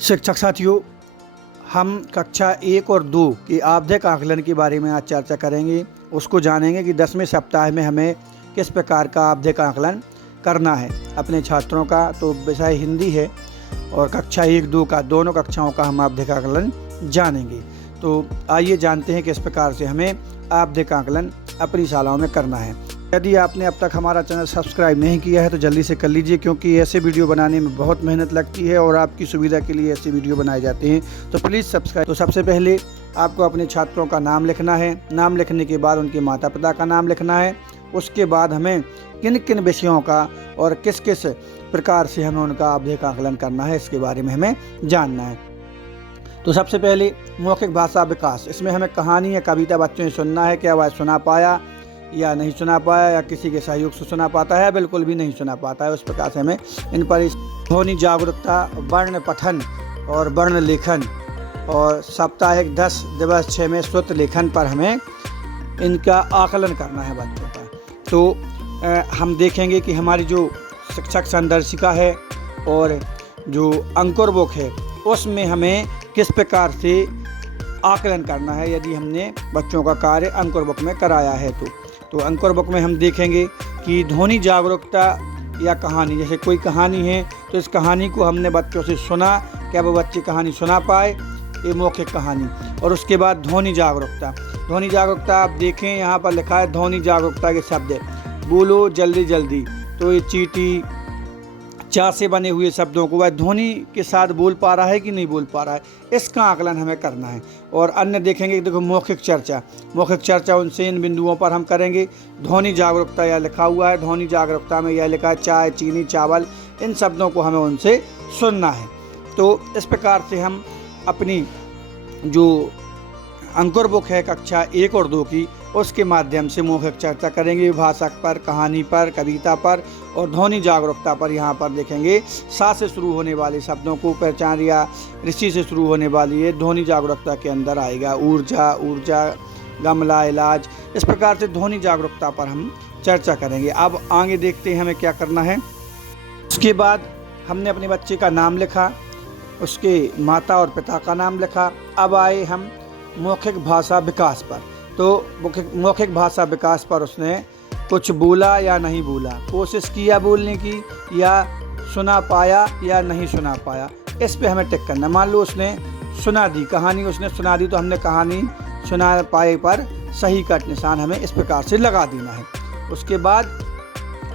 शिक्षक साथियों, हम कक्षा 1 और 2 की आवधिक आकलन के बारे में आज चर्चा करेंगे। उसको जानेंगे कि 10वें सप्ताह में हमें किस प्रकार का आवधिक आकलन करना है अपने छात्रों का। तो विषय हिंदी है और कक्षा 1-2 का दोनों कक्षाओं का हम आवधिक आकलन जानेंगे। तो आइए जानते हैं किस प्रकार से हमें आवधिक आकलन अपनी शालाओं में करना है। यदि आपने अब तक हमारा चैनल सब्सक्राइब नहीं किया है तो जल्दी से कर लीजिए, क्योंकि ऐसे वीडियो बनाने में बहुत मेहनत लगती है और आपकी सुविधा के लिए ऐसे वीडियो बनाए जाते हैं। तो प्लीज़ सब्सक्राइब। तो सबसे पहले आपको अपने छात्रों का नाम लिखना है। नाम लिखने के बाद उनके माता पिता का नाम लिखना है। उसके बाद हमें किन किन विषयों का और किस किस प्रकार से हमें उनका आवधिक आकलन करना है, इसके बारे में हमें जानना है। तो सबसे पहले मौखिक भाषा विकास। इसमें हमें कहानी या कविता बच्चों से सुनना है। क्या वह सुना पाया या नहीं सुना पाया, या किसी के सहयोग से सुना पाता है, बिल्कुल भी नहीं सुना पाता है। उस प्रकार से हमें इन पर ध्वनि जागरूकता, वर्ण पठन और वर्ण लेखन, और साप्ताहिक 10 दिवस 6 में श्रुत लेखन पर हमें इनका आकलन करना है बच्चों का। तो हम देखेंगे कि हमारी जो शिक्षक संदर्शिका है और जो अंकुर बुक है उसमें हमें किस प्रकार से आकलन करना है, यदि हमने बच्चों का कार्य अंकुर बुक में कराया है। तो अंकुर बुक में हम देखेंगे कि ध्वनि जागरूकता या कहानी, जैसे कोई कहानी है तो इस कहानी को हमने बच्चों से सुना, क्या वो बच्चे कहानी सुना पाए, ये मौखिक कहानी। और उसके बाद ध्वनि जागरूकता। ध्वनि जागरूकता आप देखें, यहाँ पर लिखा है ध्वनि जागरूकता के शब्द, बोलो जल्दी जल्दी। तो ये चीटी चा से बने हुए शब्दों को वह ध्वनि के साथ बोल पा रहा है कि नहीं बोल पा रहा है, इसका आकलन हमें करना है। और अन्य देखेंगे, देखो मौखिक चर्चा। मौखिक चर्चा उनसे इन बिंदुओं पर हम करेंगे। ध्वनि जागरूकता यह लिखा हुआ है, ध्वनि जागरूकता में यह लिखा है चाय, चीनी, चावल, इन शब्दों को हमें उनसे सुनना है। तो इस प्रकार से हम अपनी जो अंकुर बुक है कक्षा 1 और 2 की, उसके माध्यम से मौखिक चर्चा करेंगे। भाषा पर, कहानी पर, कविता पर और ध्वनि जागरूकता पर। यहाँ पर देखेंगे सा से शुरू होने वाले शब्दों को पहचान, या ऋषि से शुरू होने वाली है ध्वनि जागरूकता के अंदर आएगा। ऊर्जा, ऊर्जा, गमला, इलाज, इस प्रकार से ध्वनि जागरूकता पर हम चर्चा करेंगे। अब आगे देखते हैं हमें क्या करना है। उसके बाद हमने अपने बच्चे का नाम लिखा, उसके माता और पिता का नाम लिखा। अब आए हम मौखिक भाषा विकास पर। तो मौखिक भाषा विकास पर उसने कुछ बोला या नहीं बोला, कोशिश किया बोलने की, या सुना पाया या नहीं सुना पाया, इस पे हमें टिक करना। मान लो उसने सुना दी, कहानी उसने सुना दी, तो हमने कहानी सुना पाए पर सही का निशान हमें इस प्रकार से लगा देना है। उसके बाद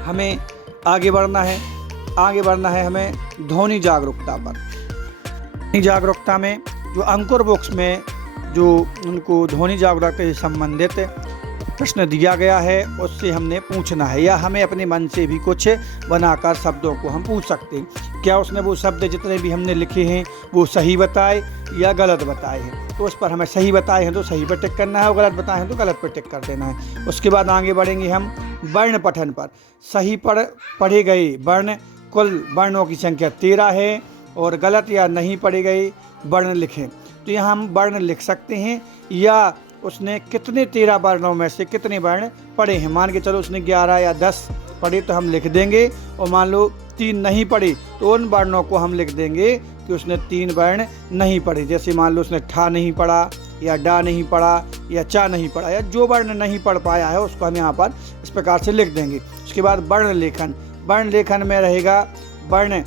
हमें आगे बढ़ना है। आगे बढ़ना है हमें ध्वनि जागरूकता पर। ध्वनि जागरूकता में जो अंकुर बुक्स में जो उनको ध्वनि जागरूकता से संबंधित प्रश्न दिया गया है, उससे हमने पूछना है, या हमें अपने मन से भी कुछ बनाकर शब्दों को हम पूछ सकते हैं। क्या उसने वो शब्द जितने भी हमने लिखे हैं वो सही बताए या गलत बताए हैं। तो उस पर हमें सही बताए हैं तो सही पर टिक करना है, और गलत बताए हैं तो गलत पर टिक कर देना है। उसके बाद आगे बढ़ेंगे हम वर्ण पठन पर। सही पढ़े गए वर्ण, कुल वर्णों की संख्या 13 है, और गलत या नहीं पढ़े गए वर्ण लिखें। तो यहाँ हम वर्ण लिख सकते हैं, या उसने कितने 13 वर्णों में से कितने वर्ण पढ़े हैं। मान के चलो उसने 11 या 10 पढ़े तो हम लिख देंगे, और मान लो 3 नहीं पढ़े तो उन वर्णों को हम लिख देंगे कि उसने 3 वर्ण नहीं पढ़े। जैसे मान लो उसने ठा नहीं पढ़ा, या डा नहीं पढ़ा, या चा नहीं पढ़ा, या जो वर्ण नहीं पढ़ पाया है उसको हम यहाँ पर इस प्रकार से लिख देंगे। उसके बाद वर्ण लेखन। वर्ण लेखन में रहेगा वर्ण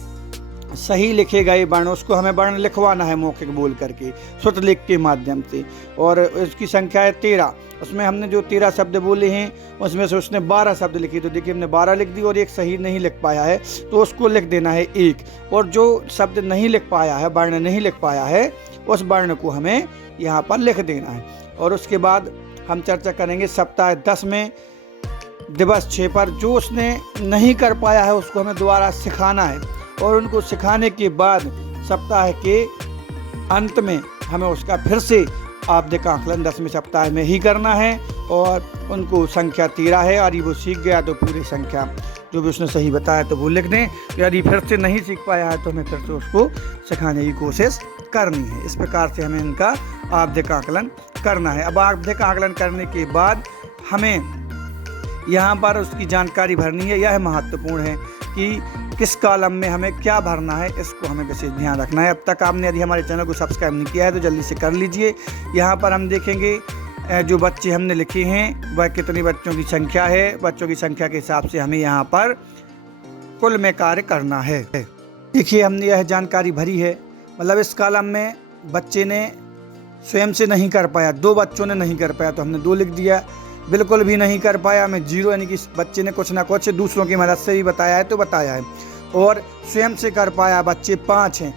सही लिखे गए वर्ण, उसको हमें वर्ण लिखवाना है मौखिक बोल करके, श्रुत लेख के माध्यम से। और उसकी संख्या है 13। उसमें हमने जो 13 शब्द बोले हैं उसमें से उसने 12 शब्द लिखे। तो देखिए हमने 12 लिख दी और एक सही नहीं लिख पाया है, तो उसको लिख देना है 1। और जो शब्द नहीं लिख पाया है, वर्ण नहीं लिख पाया है, उस वर्ण को हमें यहाँ पर लिख देना है। और उसके बाद हम चर्चा करेंगे सप्ताह 10 में दिवस 6 पर। जो उसने नहीं कर पाया है उसको हमें दोबारा सिखाना है, और उनको सिखाने के बाद सप्ताह के अंत में हमें उसका फिर से आवधिक आकलन 10वें सप्ताह में ही करना है। और उनको संख्या 13 है, और वो सीख गया तो पूरी संख्या जो भी उसने सही बताया तो वो लिख दें। यदि फिर से नहीं सीख पाया है तो हमें फिर से उसको सिखाने की कोशिश करनी है। इस प्रकार से हमें इनका आवधिक आकलन करना है। अब आवधिक आकलन करने के बाद हमें यहाँ पर उसकी जानकारी भरनी है। यह महत्वपूर्ण है कि किस कॉलम में हमें क्या भरना है, इसको हमें विशेष ध्यान रखना है। अब तक आपने यदि हमारे चैनल को सब्सक्राइब नहीं किया है तो जल्दी से कर लीजिए। यहाँ पर हम देखेंगे जो बच्चे हमने लिखे हैं वह कितने बच्चों की संख्या है। बच्चों की संख्या के हिसाब से हमें यहाँ पर कुल में कार्य करना है। देखिए हमने यह जानकारी भरी है, मतलब इस कॉलम में बच्चे ने स्वयं से नहीं कर पाया, 2 बच्चों ने नहीं कर पाया तो हमने 2 लिख दिया। बिल्कुल भी नहीं कर पाया हमें 0, यानी कि बच्चे ने कुछ ना कुछ दूसरों की मदद से भी बताया है तो बताया है। और स्वयं से कर पाया बच्चे 5 हैं,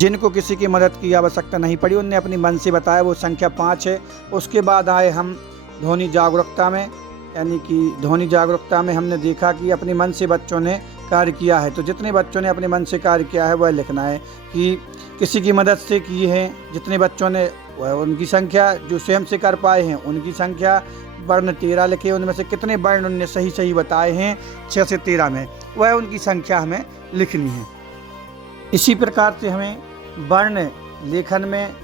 जिनको किसी की मदद की आवश्यकता नहीं पड़ी, उनने अपनी मन से बताया, वो संख्या 5 है। उसके बाद आए हम ध्वनि जागरूकता में, यानी कि ध्वनि जागरूकता में हमने देखा कि अपने मन से बच्चों ने कार्य किया है। तो जितने बच्चों ने अपने मन से कार्य किया है वह लिखना है कि किसी की मदद से किए हैं जितने बच्चों ने, वह उनकी संख्या, जो स्वयं से कर पाए हैं उनकी संख्या। वर्ण 13 लिखे, उनमें से कितने वर्ण उन्होंने सही बताए हैं 6 से 13 में, वह उनकी संख्या हमें लिखनी है। इसी प्रकार से हमें वर्ण लेखन में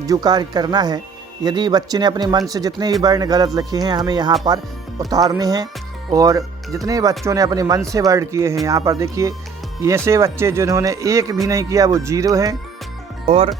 जो कार्य करना है, यदि बच्चे ने अपने मन से जितने भी वर्ण गलत लिखे हैं हमें यहाँ पर उतारने हैं। और जितने बच्चों ने अपने मन से वर्ण किए हैं, यहाँ पर देखिए ऐसे बच्चे जिन्होंने 1 भी नहीं किया वो 0 हैं। और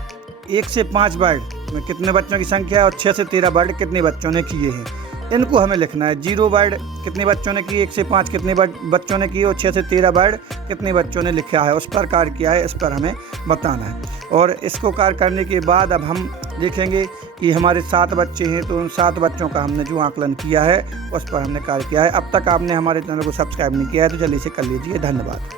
1 से 5 वर्ण में कितने बच्चों की संख्या है और 6 से 13 वर्ण कितने बच्चों ने किए हैं, इनको हमें लिखना है। 0 वर्ण कितने बच्चों ने किए, 1 से 5 कितने बच्चों ने किए और 6 से 13 वर्ण कितने बच्चों ने लिखा है, उस पर कार्य किया है, इस पर हमें बताना है। और इसको कार्य करने के बाद अब हम देखेंगे कि हमारे 7 बच्चे हैं, तो उन 7 बच्चों का हमने जो आकलन किया है उस पर हमने कार्य किया है। अब तक आपने हमारे चैनल को सब्सक्राइब नहीं किया है तो जल्दी से कर लीजिए। धन्यवाद।